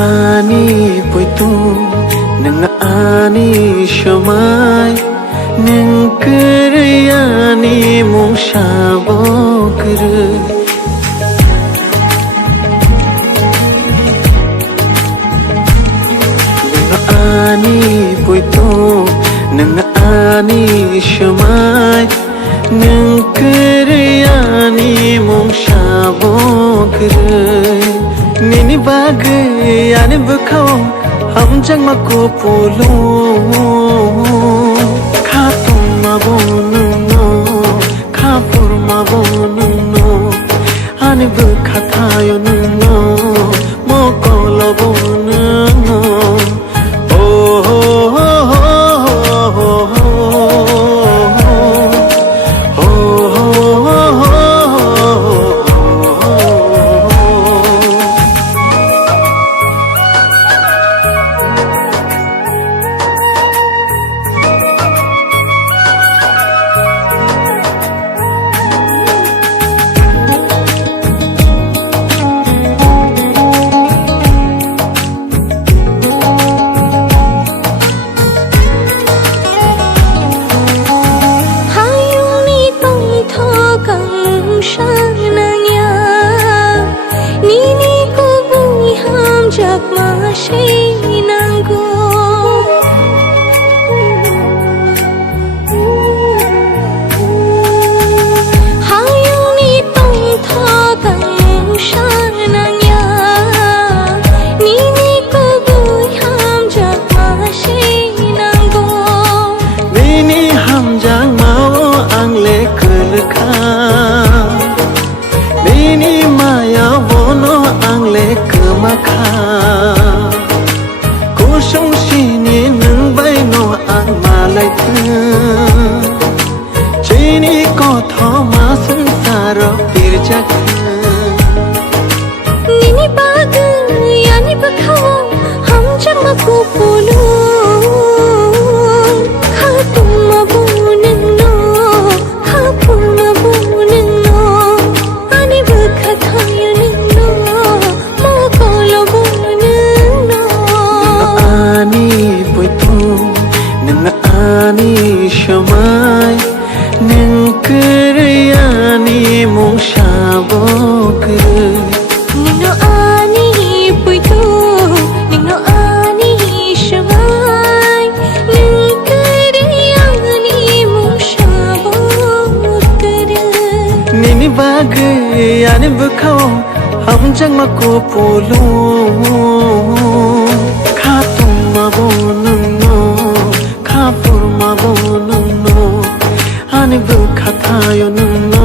ani poitu nang ani shomai nang kerani mong shabokr ani poitu nang ani shomai nang kerani mong shabokr nini bag ani bkhao हम जंग मको पोलो खा तुम मबोनु नो खा पुर मबोनु नो आने बखातायो नो मोको लबोनु नो ओ हो हो हो Kusung sini nung bay no ang malay Chini ko thoma sansaro tirjak Nini bag yani bakhawo hum jama ko polo kha tum mabunen no kha pum mabunen no ani bakhathayon no mo ko lobunen no ani poitu nang ani shamai nang kerani mong shabokr Nino ani poitu nino ani shamai nang kerani mong shabokr Nini bag ani bkhao हम जंग मको पोलो खा तुम मबोनु नो खा पुर मबोनु नो आने बखातायो नो